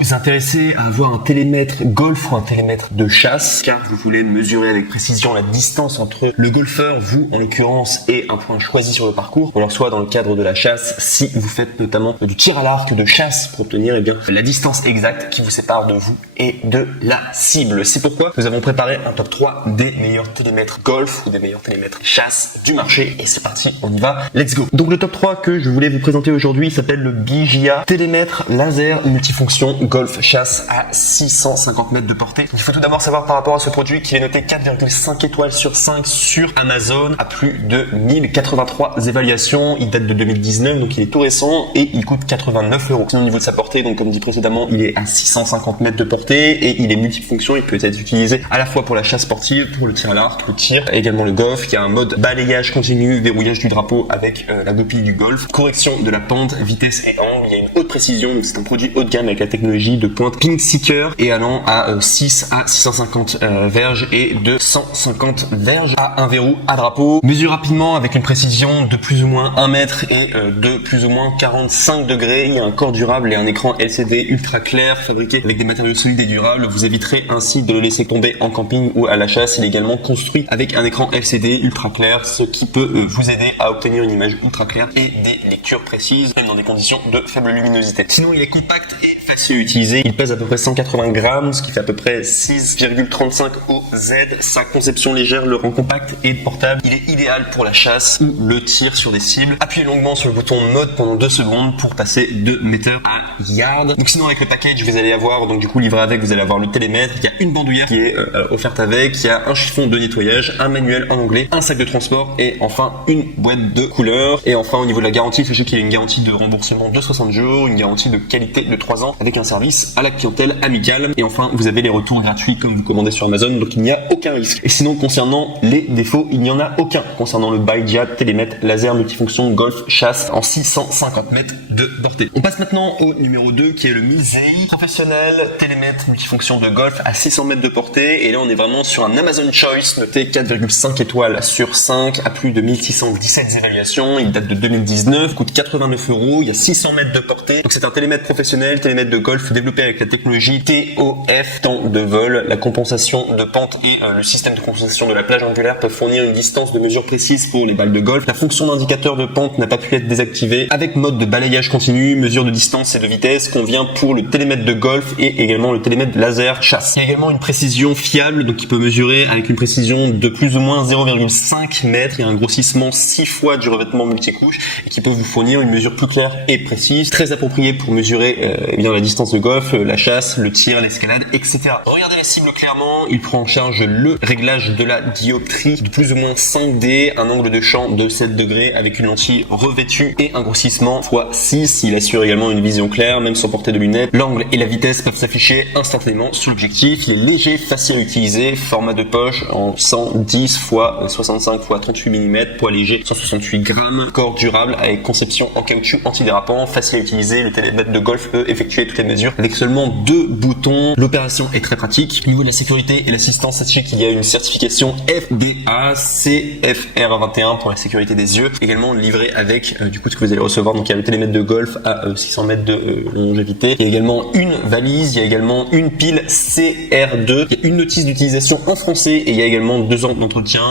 vous intéressez à avoir un télémètre golf ou un télémètre de chasse, car vous voulez mesurer avec précision la distance entre le golfeur, vous en l'occurrence, et un point choisi sur le parcours, ou alors soit dans le cadre de la chasse, si vous faites notamment du tir à l'arc, de chasse, pour obtenir la distance exacte qui vous sépare de vous et de la cible. C'est pourquoi nous avons préparé un top 3 des meilleurs télémètres golf ou des meilleurs télémètres chasse du marché, et c'est parti, on y va, let's go. Donc le top 3 que je voulais vous présenter aujourd'hui s'appelle le BJA télémètre laser multifonction golf chasse à 650 mètres de portée. Il faut tout d'abord savoir par rapport à ce produit qu'il est noté 4,5 étoiles sur 5 sur Amazon, à plus de 1083 évaluations. Il date de 2019, donc il est tout récent, et il coûte 89 €. Sinon, au niveau de sa portée, donc comme dit précédemment, il est à 650 mètres de portée et il est multifonction. Il peut être utilisé à la fois pour la chasse sportive, pour le tir à l'arc, le tir, et également le golf. Il y a un mode balayage continu, verrouillage du drapeau avec la goupille du golf, correction de la pente, vitesse et angle. Il y a une haute précision, donc c'est un produit haut de gamme avec la technologie de pointe Pink Seeker et allant à 6 à 650 verges et de 150 verges à un verrou à drapeau. Mesure rapidement avec une précision de plus ou moins 1 mètre et de plus ou moins 45 degrés. Il y a un corps durable et un écran LCD ultra clair fabriqué avec des matériaux solides et durables. Vous éviterez ainsi de le laisser tomber en camping ou à la chasse. Il est également construit avec un écran LCD ultra clair, ce qui peut vous aider à obtenir une image ultra claire et des lectures précises, même dans des conditions de faible luminosité. Sinon, il est compact et facile à utiliser. Il pèse à peu près 180 grammes, ce qui fait à peu près 6,35 OZ. Sa conception légère le rend compact et portable. Il est idéal pour la chasse ou le tir sur des cibles. Appuyez longuement sur le bouton mode pendant 2 secondes pour passer de metteur à yard. Donc sinon, avec le package, vous allez avoir, donc du coup livré avec, vous allez avoir le télémètre. Il y a une bandoulière qui est offerte avec. Il y a un chiffon de nettoyage, un manuel en anglais, un sac de transport et enfin une boîte de couleurs. Et enfin, au niveau de la garantie, sachez qu'il y a une garantie de remboursement de 60 jours, une garantie de qualité de 3 ans avec un service à la clientèle amical. Et enfin, vous avez les retours gratuits comme vous commandez sur Amazon, donc il n'y a aucun risque. Et sinon, concernant les défauts, il n'y en a aucun concernant le BJA télémètre laser multifonction golf chasse en 650 mètres de portée. On passe maintenant au numéro 2 qui est le Misei professionnel télémètre multifonction de golf à 600 mètres de portée. Et là, on est vraiment sur un Amazon Choice noté 4,5 étoiles sur 5 à plus de 1617 évaluations. Il date de 2019, coûte 89 €. Il y a 600 mètres de portée. Donc c'est un télémètre professionnel, télémètre de golf développé avec la technologie TOF, temps de vol. La compensation de pente et le système de compensation de la plage angulaire peuvent fournir une distance de mesure précise pour les balles de golf. La fonction d'indicateur de pente n'a pas pu être désactivée. Avec mode de balayage continu, mesure de distance et de vitesse convient pour le télémètre de golf et également le télémètre laser chasse. Il y a également une précision fiable, donc il peut mesurer avec une précision de plus ou moins 0,5 mètres. Il y a un grossissement 6 fois du revêtement multicouche et qui peut vous fournir une mesure plus claire et précise, très appropriée pour mesurer la distance de golf, la chasse, le tir, l'escalade, etc. Regardez les cibles clairement, il prend en charge le réglage de la dioptrie de plus ou moins 5D, un angle de champ de 7 degrés avec une lentille revêtue et un grossissement x6. Il assure également une vision claire, même sans porter de lunettes. L'angle et la vitesse peuvent s'afficher instantanément sur l'objectif. Il est léger, facile à utiliser, format de poche en 110 x 65 x 38 mm, poids léger 168 grammes, corps durable avec conception en caoutchouc antidérapant, facile à utiliser. Le télémètre de golf peut effectuer toutes les mesures avec seulement 2 boutons. L'opération est très pratique. Au niveau de la sécurité et l'assistance, sachez qu'il y a une certification FDA CFR21 pour la sécurité des yeux, également livré avec du coup ce que vous allez recevoir. Donc il y a le télémètre de golf à 600 mètres de longévité. Il y a également une valise, il y a également une pile CR2, il y a une notice d'utilisation en français et il y a également 2 ans d'entretien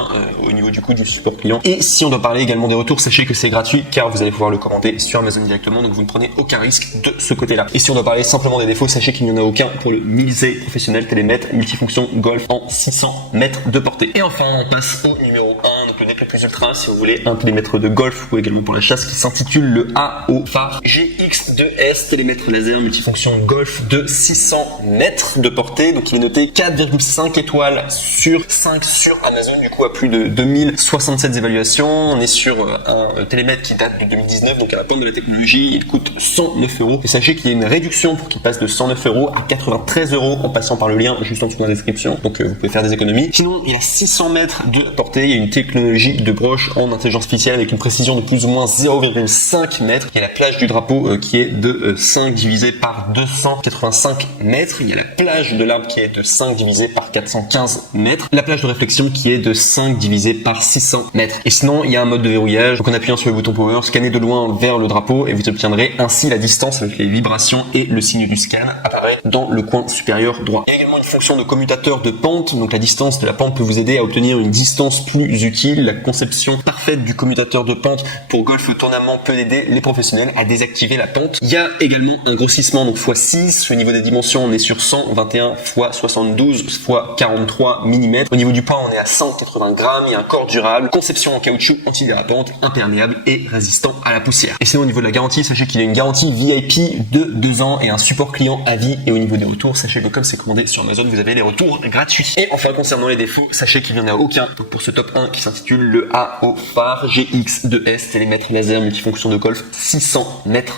au niveau du coup du support client. Et si on doit parler également des retours, sachez que c'est gratuit car vous allez pouvoir le commander sur Amazon directement, donc vous ne prenez aucun risque de ce côté-là. Et si on doit parler simplement des défauts, sachez qu'il n'y en a aucun pour le Misei professionnel télémètre multifonction golf en 600 mètres de portée. Et enfin, on passe au numéro 1, donc le DP plus ultra, si vous voulez un télémètre de golf ou également pour la chasse, qui s'intitule le AO Phare GX2S télémètre laser multifonction golf de 600 mètres de portée. Donc il est noté 4,5 étoiles sur 5 sur Amazon, du coup à plus de 2067 évaluations. On est sur un télémètre qui date de 2019, donc à la pointe de la technologie. Il coûte 109 €. Et sachez qu'il y a une réduction pour qu'il passe de 109 € à 93 € en passant par le lien juste en dessous de la description. Donc vous pouvez faire des économies. Sinon, il y a 600 mètres de portée. Il y a une technologie technologie de broche en intelligence artificielle avec une précision de plus ou moins 0,5 mètres. Il y a la plage du drapeau qui est de 5 divisé par 285 mètres. Il y a la plage de l'arbre qui est de 5 divisé par 415 mètres. La plage de réflexion qui est de 5 divisé par 600 mètres. Et sinon, il y a un mode de verrouillage. Donc en appuyant sur le bouton Power, scannez de loin vers le drapeau et vous obtiendrez ainsi la distance avec les vibrations et le signe du scan apparaît dans le coin supérieur droit. Il y a également une fonction de commutateur de pente. Donc la distance de la pente peut vous aider à obtenir une distance plus utile. La conception parfaite du commutateur de pente pour golf tournament peut aider les professionnels à désactiver la pente. Il y a également un grossissement donc x6. Au niveau des dimensions, on est sur 121 x 72 x 43 mm. Au niveau du poids, on est à 180 grammes. Il y a un corps durable, conception en caoutchouc antidérapante, imperméable et résistant à la poussière. Et sinon, au niveau de la garantie, sachez qu'il y a une garantie VIP de 2 ans et un support client à vie. Et au niveau des retours, sachez que comme c'est commandé sur Amazon, vous avez les retours gratuits. Et enfin, concernant les défauts, sachez qu'il n'y en a aucun. Donc pour ce top 1 qui s'intitule le AO Phare GX2S télémètre laser multifonction de golf 600 mètres.